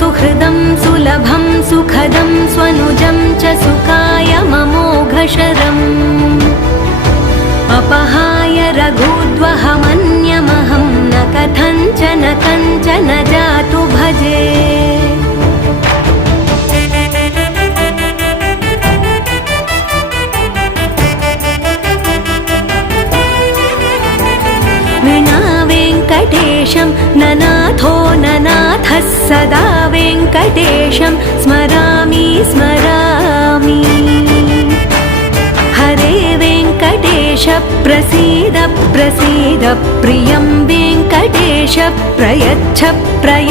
सुहृदं सुलभं सुखदं स्वनुजं च सुखाय ममोघशरम् अपहाय रघुद्वहमन्यमहं न कथञ्चन कञ्चन जातु भजे। विना वेङ्कटेशं ननाथो ननाथः सदा वेङ्कटेशं स्मरामि स्मरामि। हरे वेङ्कटेश प्रसीद प्रसीद प्रियं वेङ्कटेश प्रयच्छ प्रयच्छ।